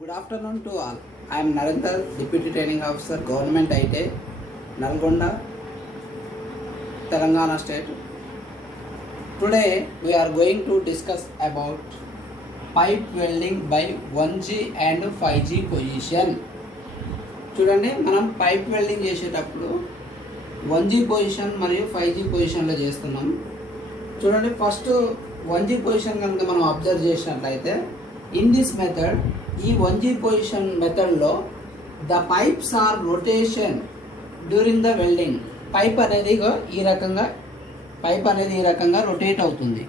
Good afternoon to all. I am Narendra, Deputy Training Officer, Government IT, Nalgonda, Telangana State. Today we are going to discuss about pipe welding by 1G and 5G position. చూడండి, మనం pipe welding చేసేటప్పుడు 1G position మరియు 5G పొజిషన్లో చేస్తున్నాం. చూడండి, first 1G position కనుక మనం observe చేసినట్లయితే ఇన్ దిస్ మెథడ్, ఈ 1G పొజిషన్ మెథడ్లో the pipes are rotation during the welding. Pipe అనేది ఈ రకంగా రొటేట్ అవుతుంది.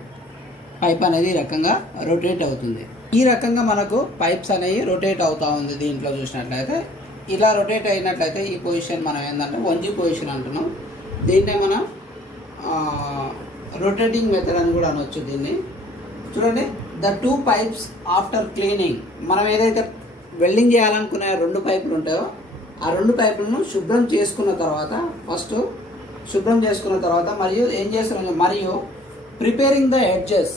ఈ రకంగా మనకు పైప్స్ అనేవి రొటేట్ అవుతూ ఉంది. దీంట్లో చూసినట్లయితే ఇలా రొటేట్ అయినట్లయితే ఈ పొజిషన్ మనం ఏంటంటే 1G పొజిషన్ అంటున్నాం. దీన్నే మనం రొటేటింగ్ మెథడ్ అని కూడా అనొచ్చు దీన్ని. చూడండి, the two pipes after cleaning, మనం ఏదైతే వెల్డింగ్ చేయాలనుకునే 2 పైపులు ఉంటాయో ఆ 2 పైపులను శుభ్రం చేసుకున్న తర్వాత మరియు ఏం చేస్తున్నాం, మరియు ప్రిపేరింగ్ ద ఎడ్జెస్,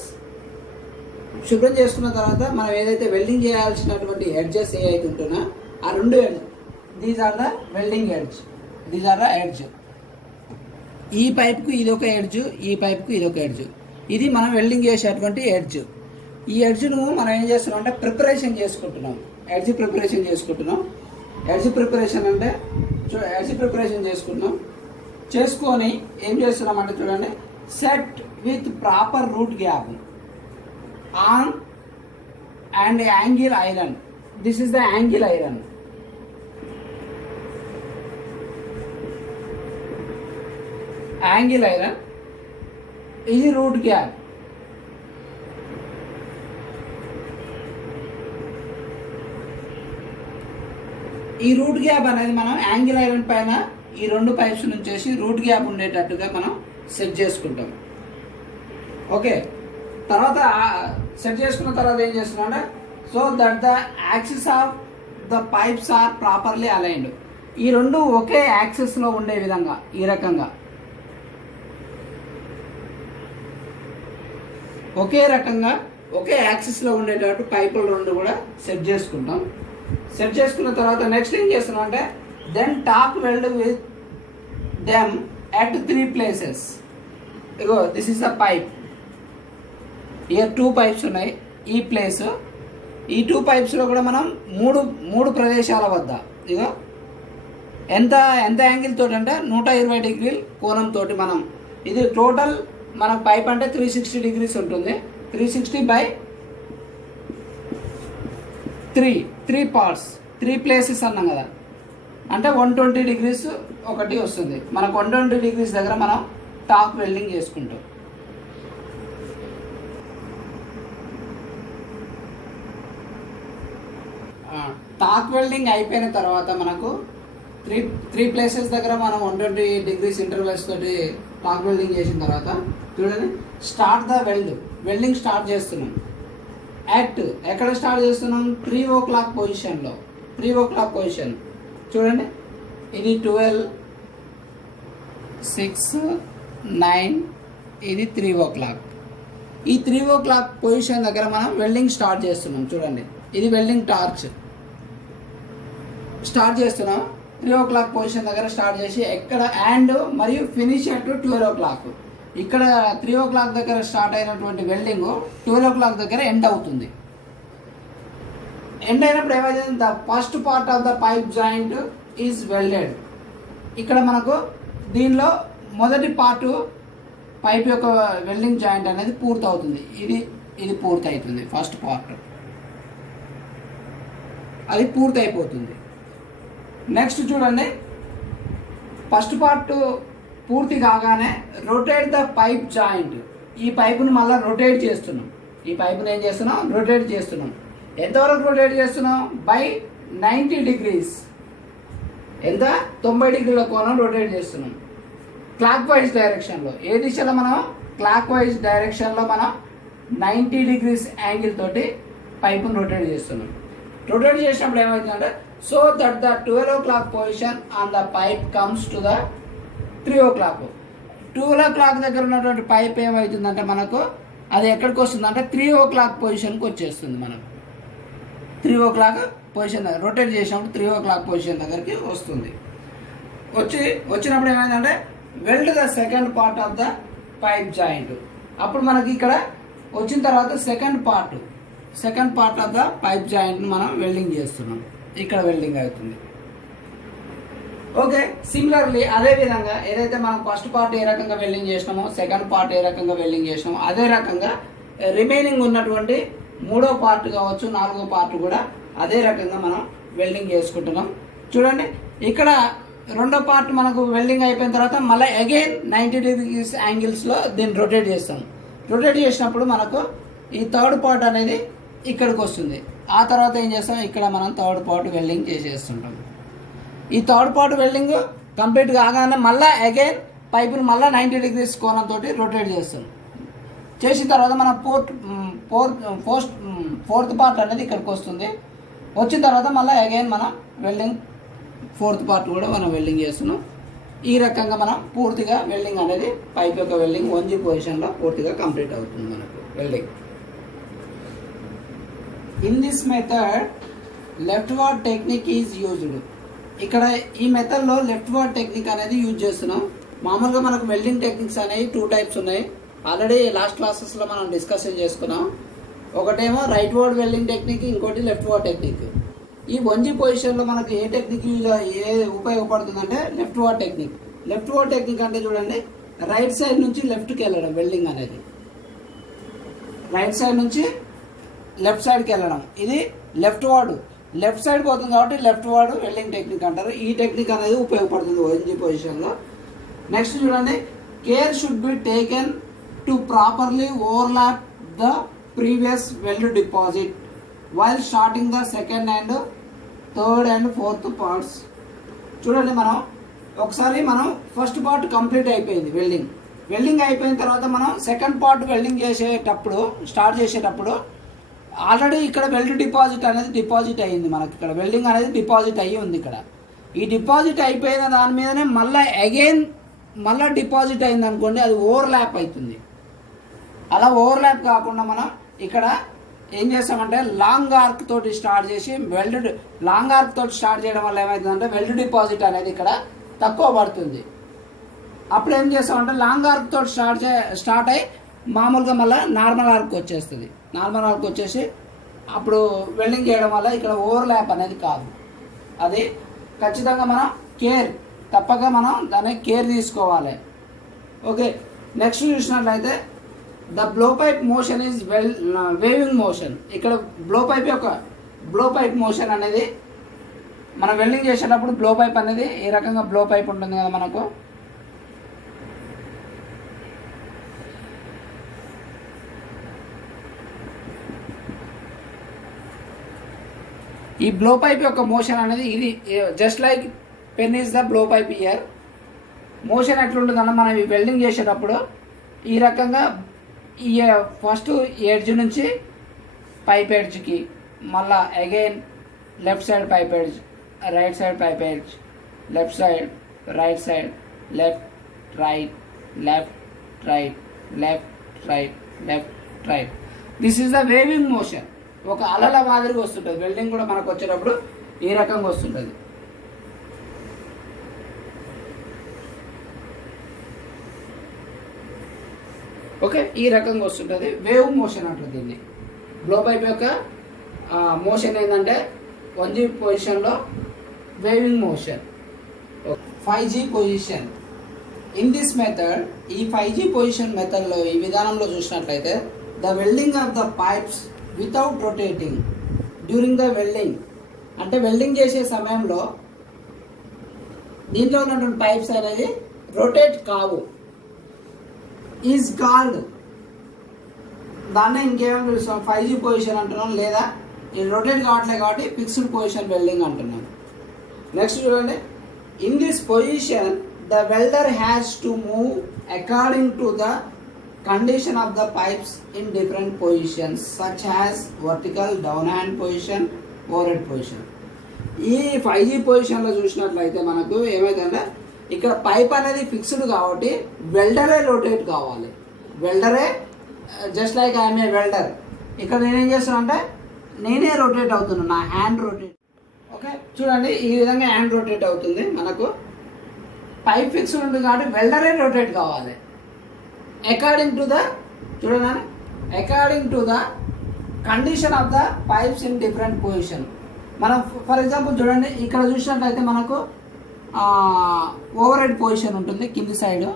శుభ్రం చేసుకున్న తర్వాత మనం ఏదైతే వెల్డింగ్ చేయాల్సినటువంటి ఎడ్జెస్ ఏ అయితే ఉంటున్నా ఆ 2 edge, these are the welding edge. ఈ పైపుకు ఇదొక ఎడ్జ్, ఈ పైపుకు ఇదొక ఎడ్జ్. ఇది మనం వెల్డింగ్ చేసేటువంటి ఎడ్జ్. ఈ ఎడ్జ్ను మనం ఏం చేస్తున్నాం అంటే ప్రిపరేషన్ చేసుకుంటున్నాం. ఎడ్జ్ ప్రిపరేషన్ చేసుకొని ఏం చేస్తున్నాం అంటే చూడండి, set with proper root gap on and angle iron. This is the angle iron. ఇది రూట్ గ్యాప్. ఈ రూట్ గ్యాప్ అనేది మనం యాంగిల్ ఐరన్ పైన ఈ 2 పైప్స్ నుంచి రూట్ గ్యాప్ ఉండేటట్టుగా మనం సెట్ చేసుకుంటాం. ఓకే, తర్వాత సెట్ చేసుకున్న తర్వాత ఏం చేస్తున్నాం అంటే, so that the axis of the pipes are properly aligned. ఈ 2 ఒకే యాక్సిస్లో ఉండే విధంగా ఈ రకంగా ఒకే యాక్సిస్లో ఉండేటట్టు పైపులు 2 కూడా సెట్ చేసుకుంటాం. సెట్ చేసుకున్న తర్వాత నెక్స్ట్ ఏం చేస్తున్నాం అంటే, then tack weld with them at 3 places. ఇగో దిస్ ఇస్ అ పైప్. ఇయర్ 2 పైప్స్ ఉన్నాయి. ఈ 2 పైప్స్లో కూడా మనం మూడు ప్రదేశాల వద్ద ఇగో ఎంత యాంగిల్ తోటి అంటే 120 డిగ్రీల కోణంతో మనం, ఇది టోటల్ మన పైప్ అంటే 360 డిగ్రీస్ ఉంటుంది. 360/3 పార్ట్స్, 3 ప్లేసెస్ అన్నాం కదా, అంటే 120 డిగ్రీస్ ఒకటి వస్తుంది. మనకు 120 డిగ్రీస్ దగ్గర మనం టాక్ వెల్డింగ్ చేసుకుంటాం. టాక్ వెల్డింగ్ అయిపోయిన తర్వాత మనకు 3 ప్లేసెస్ దగ్గర మనం 120 డిగ్రీస్ ఇంటర్వెల్స్ తోటి టాక్ వెల్డింగ్ చేసిన తర్వాత చూడండి, స్టార్ట్ ద వెల్డింగ్ స్టార్ట్ చేస్తున్నాం. ఎక్కడ స్టార్ట్ చేస్తున్నాం? 3 o'clock పొజిషన్లో. 3 o'clock పొజిషన్ చూడండి, ఇది 12, 6, 9, ఇది 3 o'clock. ఈ 3 o'clock పొజిషన్ దగ్గర మనం వెల్డింగ్ స్టార్ట్ చేస్తున్నాం. చూడండి, ఇది వెల్డింగ్ టార్చ్ స్టార్ట్ చేస్తున్నాం. 3 o'clock పొజిషన్ దగ్గర స్టార్ట్ చేసి ఎక్కడ మరియు ఫినిష్ అట్ 12 o'clock. ఇక్కడ 3 o'clock దగ్గర స్టార్ట్ అయినటువంటి వెల్డింగ్ 12 o'clock దగ్గర ఎండ్ అవుతుంది. ఎండ్ అయినప్పుడు ఏమైంది? The first part of the pipe joint is welded. ఇక్కడ మనకు దీనిలో మొదటి పార్ట్ పైప్ యొక్క వెల్డింగ్ జాయింట్ అనేది పూర్తి అవుతుంది. ఇది పూర్తి అవుతుంది. ఫస్ట్ పార్ట్ అది పూర్తి అయిపోతుంది. నెక్స్ట్ చూడండి, ఫస్ట్ పార్ట్ పూర్తి కాగానే రొటేట్ ద పైప్ జాయింట్. ఈ పైపును మళ్ళీ రొటేట్ చేస్తున్నాం. ఎంతవరకు రొటేట్ చేస్తున్నాం? By 90 degrees. ఎంత? 90 డిగ్రీల కోణం రొటేట్ చేస్తున్నాం. క్లాక్ వైజ్ డైరెక్షన్లో, ఏ దిశలో మనం? క్లాక్ వైజ్ డైరెక్షన్లో మనం 90 డిగ్రీస్ యాంగిల్ తోటి పైపును రొటేట్ చేస్తున్నాం. రొటేట్ చేసినప్పుడు ఏమవుతుందంటే, so that the 12 o'clock position on the pipe comes to the 3 o'clock. 12 o'clock దగ్గర ఉన్నటువంటి పైప్ ఏమవుతుందంటే మనకు అది ఎక్కడికి వస్తుందంటే 3 o'clock పొజిషన్కి వచ్చేస్తుంది. మనకు 3 o'clock పొజిషన్ దగ్గర రొటేట్ చేసినప్పుడు 3 o'clock పొజిషన్ దగ్గరికి వస్తుంది. వచ్చినప్పుడు ఏమైందంటే weld the second part of the pipe joint. అప్పుడు మనకి ఇక్కడ వచ్చిన తర్వాత second part of the pipe జాయింట్ని మనం వెల్డింగ్ చేస్తున్నాం. ఇక్కడ వెల్డింగ్ అవుతుంది. ఓకే, సిమిలర్లీ అదే విధంగా ఏదైతే మనం ఫస్ట్ పార్ట్ ఏ రకంగా వెల్డింగ్ చేసినామో, సెకండ్ పార్ట్ ఏ రకంగా వెల్డింగ్ చేసినామో, అదే రకంగా రిమైనింగ్ ఉన్నటువంటి 3వ పార్ట్ కావచ్చు, 4వ పార్ట్ కూడా అదే రకంగా మనం వెల్డింగ్ చేసుకుంటున్నాం. చూడండి, ఇక్కడ 2వ పార్ట్ మనకు వెల్డింగ్ అయిపోయిన తర్వాత మళ్ళీ అగైన్ 90 degrees యాంగిల్స్లో దీన్ని రొటేట్ చేస్తాం. రొటేట్ చేసినప్పుడు మనకు ఈ థర్డ్ పార్ట్ అనేది ఇక్కడికి వస్తుంది. ఆ తర్వాత ఏం చేస్తాం, ఇక్కడ మనం థర్డ్ పార్ట్ వెల్డింగ్ చేసేస్తుంటాం. ఈ థర్డ్ పార్ట్ వెల్డింగ్ కంప్లీట్ కాగానే మళ్ళీ అగైన్ పైపుని మళ్ళీ 90 degrees కోణంతో రొటేట్ చేస్తాం. చేసిన తర్వాత మన ఫోర్త్ పార్ట్ అనేది ఇక్కడికి వస్తుంది. వచ్చిన తర్వాత మళ్ళీ అగైన్ మన వెల్డింగ్ ఫోర్త్ పార్ట్ కూడా మనం వెల్డింగ్ చేస్తున్నాం. ఈ రకంగా మనం పూర్తిగా వెల్డింగ్ అనేది పైప్ యొక్క వెల్డింగ్ 1G పొజిషన్లో పూర్తిగా కంప్లీట్ అవుతుంది మనకు welding. In this method left ward technique is used. ఇక్కడ ఈ మెథడ్లో లెఫ్ట్ వార్డ్ టెక్నిక్ అనేది యూజ్ చేస్తున్నాం. మామూలుగా మనకు వెల్డింగ్ టెక్నిక్స్ అనేవి 2 types ఉన్నాయి. ఆల్రెడీ లాస్ట్ క్లాసెస్లో మనం డిస్కషన్ చేసుకున్నాం. ఒకటేమో రైట్ వార్డ్ వెల్డింగ్ టెక్నిక్, ఇంకోటి లెఫ్ట్ వార్డ్ టెక్నిక్. ఈ 1G పొజిషన్లో మనకు ఏ టెక్నిక్ ఉపయోగపడుతుందంటే leftward technique. Leftward technique అంటే చూడండి, రైట్ సైడ్ నుంచి లెఫ్ట్కి వెళ్ళడం వెల్డింగ్ అనేది, రైట్ సైడ్ నుంచి లెఫ్ట్ సైడ్కి వెళ్ళడం. ఇది లెఫ్ట్ సైడ్ పోతుంది కాబట్టి లెఫ్ట్ వార్డ్ వెల్డింగ్ టెక్నిక్ అంటారు. ఈ టెక్నిక్ అనేది ఉపయోగపడుతుంది 1G పొజిషన్లో. నెక్స్ట్ చూడండి, care should be taken to properly overlap the previous weld deposit while starting the second and third and fourth parts. చూడండి, ఒకసారి మనం ఫస్ట్ పార్ట్ కంప్లీట్ అయిపోయింది వెల్డింగ్ అయిపోయిన తర్వాత మనం సెకండ్ పార్ట్ వెల్డింగ్ స్టార్ట్ చేసేటప్పుడు ఆల్రెడీ ఇక్కడ వెల్డ్ డిపాజిట్ అనేది డిపాజిట్ అయ్యింది. మనకి ఇక్కడ వెల్డింగ్ అనేది డిపాజిట్ అయ్యి ఉంది. ఇక్కడ ఈ డిపాజిట్ అయిపోయిన దాని మీదనే మళ్ళీ డిపాజిట్ అయింది అనుకోండి, అది ఓవర్లాప్ అవుతుంది. అలా ఓవర్లాప్ కాకుండా మనం ఇక్కడ ఏం చేస్తామంటే లాంగ్ ఆర్క్ తోటి స్టార్ట్ చేసి లాంగ్ ఆర్క్ తోటి స్టార్ట్ చేయడం వల్ల ఏమవుతుందంటే వెల్డ్ డిపాజిట్ అనేది ఇక్కడ తక్కువ పడుతుంది. అప్పుడు ఏం చేస్తామంటే లాంగ్ ఆర్క్ తోటి స్టార్ట్ అయ్యి మామూలుగా మళ్ళీ నార్మల్ ఆర్క్ వచ్చేస్తుంది. నార్మల్ ఆర్క్ వచ్చేసి అప్పుడు వెల్డింగ్ చేయడం వల్ల ఇక్కడ ఓవర్లాప్ అనేది కాదు. అది ఖచ్చితంగా మనం తప్పక మనం దాన్ని కేర్ తీసుకోవాలి. ఓకే, నెక్స్ట్ చూసినట్లయితే the blow pipe motion is weaving motion. ఇక్కడ బ్లో పైప్ మోషన్ అనేది మనం వెల్డింగ్ చేసేటప్పుడు బ్లో పైప్ అనేది ఏ రకంగా బ్లో పైప్ ఉంటుంది కదా మనకు, ఈ బ్లో పైప్ యొక్క మోషన్ అనేది ఇది just like pen is the blow pipe ear. Motion ఎట్లుంటుందన్న మనం ఈ వెల్డింగ్ చేసేటప్పుడు ఈ రకంగా ఈ ఫస్ట్ ఎడ్జ్ నుంచి పైప్ ఎడ్జ్కి, మళ్ళా again left side pipe edge, right side pipe edge, left side, right side, left right, left right, left right, left right. This is the waving motion. ఒక అలల మాదిరిగా వస్తుంటుంది. వెల్డింగ్ కూడా మనకు వచ్చేటప్పుడు ఈ రకంగా వస్తుంటుంది. ఓకే, ఈ రకంగా వస్తుంటుంది. వేవ్ మోషన్ అంటారు దీన్ని. బ్లో పైప్ యొక్క మోషన్ ఏంటంటే 1G పొజిషన్లో weaving motion. 5G position. In this method, ఈ 5G పొజిషన్ మెథడ్లో ఈ విధానంలో చూసినట్లయితే the welding of the pipes without rotating during the welding, అంటే వెల్డింగ్ చేసే సమయంలో దీంట్లో ఉన్నటువంటి పైప్స్ అనేది రొటేట్ కావు, ఈజ్ కాల్డ్, దాన్నే ఇంకేమో పిలుస్తాం 5G పొజిషన్ అంటున్నాం, లేదా ఇది రొటేట్ కావట్లేదు కాబట్టి ఫిక్స్డ్ పొజిషన్ వెల్డింగ్ అంటున్నాం. నెక్స్ట్ చూడండి, in this position the welder has to move according to the condition of the pipes in different positions such as vertical, down hand position, overhead position. ఈ 5G పొజిషన్లో చూసినట్లయితే మనకు ఏమైందంటే ఇక్కడ pipe అనేది fixed కాబట్టి వెల్డరే రొటేట్ కావాలి. వెల్డరే just like I'm a welder. ఇక్కడ నేనేం చేస్తాను అంటే నేనే రొటేట్ అవుతున్నాను, నా హ్యాండ్ రొటేట్. ఓకే చూడండి, ఈ విధంగా హ్యాండ్ రొటేట్ అవుతుంది. మనకు పైప్ ఫిక్స్ ఉంటుంది కాబట్టి వెల్డరే రొటేట్ కావాలి అకార్డింగ్ టు ద, చూడండి, according to the condition of the pipes in different position. మనం ఫర్ ఎగ్జాంపుల్ చూడండి, ఇక్కడ చూసినట్లయితే మనకు ఓవర్ హెడ్ పొజిషన్ ఉంటుంది కింది సైడ్,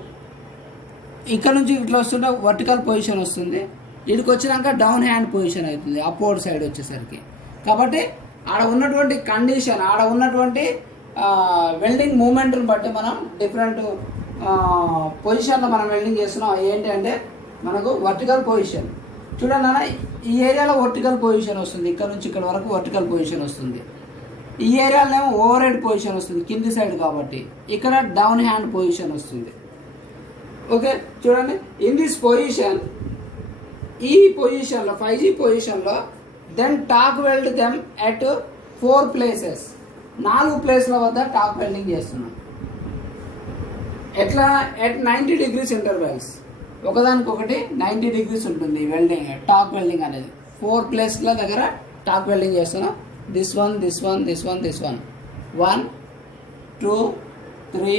ఇక్కడ నుంచి ఇట్లా వస్తుంటే వర్టికల్ పొజిషన్ వస్తుంది, ఇక్కడికి వచ్చినాక డౌన్ హ్యాండ్ పొజిషన్ అవుతుంది అప్వర్డ్ సైడ్ వచ్చేసరికి. కాబట్టి ఆడ ఉన్నటువంటి కండిషన్, ఆడ ఉన్నటువంటి వెల్డింగ్ మూమెంట్ని బట్టి మనం డిఫరెంట్ పొజిషన్లో మనం వెల్డింగ్ చేస్తున్నాం. ఏంటి అంటే మనకు వర్టికల్ పొజిషన్ చూడండి అన్న, ఈ ఏరియాలో వర్టికల్ పొజిషన్ వస్తుంది, ఇక్కడ నుంచి ఇక్కడ వరకు వర్టికల్ పొజిషన్ వస్తుంది. ఈ ఏరియాలోనేమో ఓవర్ హెడ్ పొజిషన్ వస్తుంది కింది సైడ్ కాబట్టి, ఇక్కడ డౌన్ హ్యాండ్ పొజిషన్ వస్తుంది. ఓకే చూడండి, ఇన్ దిస్ పొజిషన్, ఈ పొజిషన్లో 5G పొజిషన్లో then tack weld them at 4 places, 4 ప్లేస్ల వద్ద టాక్ వెల్డింగ్ చేస్తున్నాం. ఎట్లా? ఎట్ 90 degrees ఇంటర్వెల్స్, ఒకదానికొకటి 90 degrees ఉంటుంది వెల్డింగ్, టాక్ వెల్డింగ్ అనేది. 4 ప్లేస్ల దగ్గర టాక్ వెల్డింగ్ చేస్తున్నాం. This one, this one, this one, this one, 1 2 3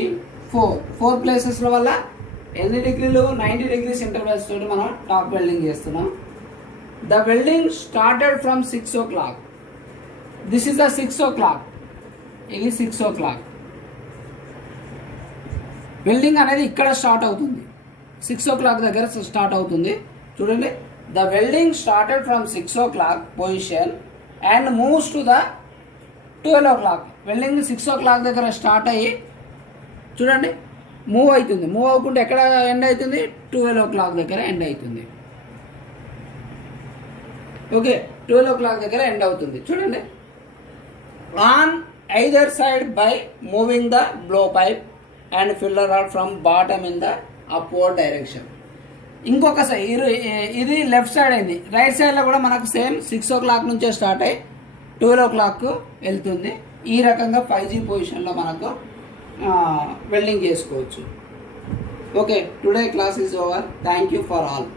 4 ప్లేసెస్ల వల్ల ఎన్ని డిగ్రీలు? 90 degrees ఇంటర్వెల్స్ తోటి మనం టాక్ వెల్డింగ్ చేస్తున్నాం. The welding started from 6 o'clock. This is the 6 o'clock, ఇది 6 o'clock. వెల్డింగ్ అనేది ఇక్కడ స్టార్ట్ అవుతుంది, 6 o'clock దగ్గర స్టార్ట్ అవుతుంది. చూడండి, the welding started from 6 o'clock position and moves to the 12 o'clock. Welding 6 o'clock దగ్గర స్టార్ట్ అయ్యి చూడండి మూవ్ అవుతుంది. మూవ్ అవ్వకుండా ఎక్కడ ఎండ్ అవుతుంది? 12 o'clock దగ్గర ఎండ్ అవుతుంది. ఓకే 12 o'clock దగ్గర ఎండ్ అవుతుంది. చూడండి, on either side by moving the blow pipe and filler rod from bottom in the upward direction. ఇంకొక సైడ్, ఇది లెఫ్ట్ సైడ్ అయింది. రైట్ సైడ్లో కూడా మనకు సేమ్ 6 o'clock నుంచే స్టార్ట్ అయ్యి 12 o'clock వెళ్తుంది. ఈ రకంగా 5G పొజిషన్లో మనకు వెల్డింగ్ చేసుకోవచ్చు. Okay, today class is over. Thank you for all.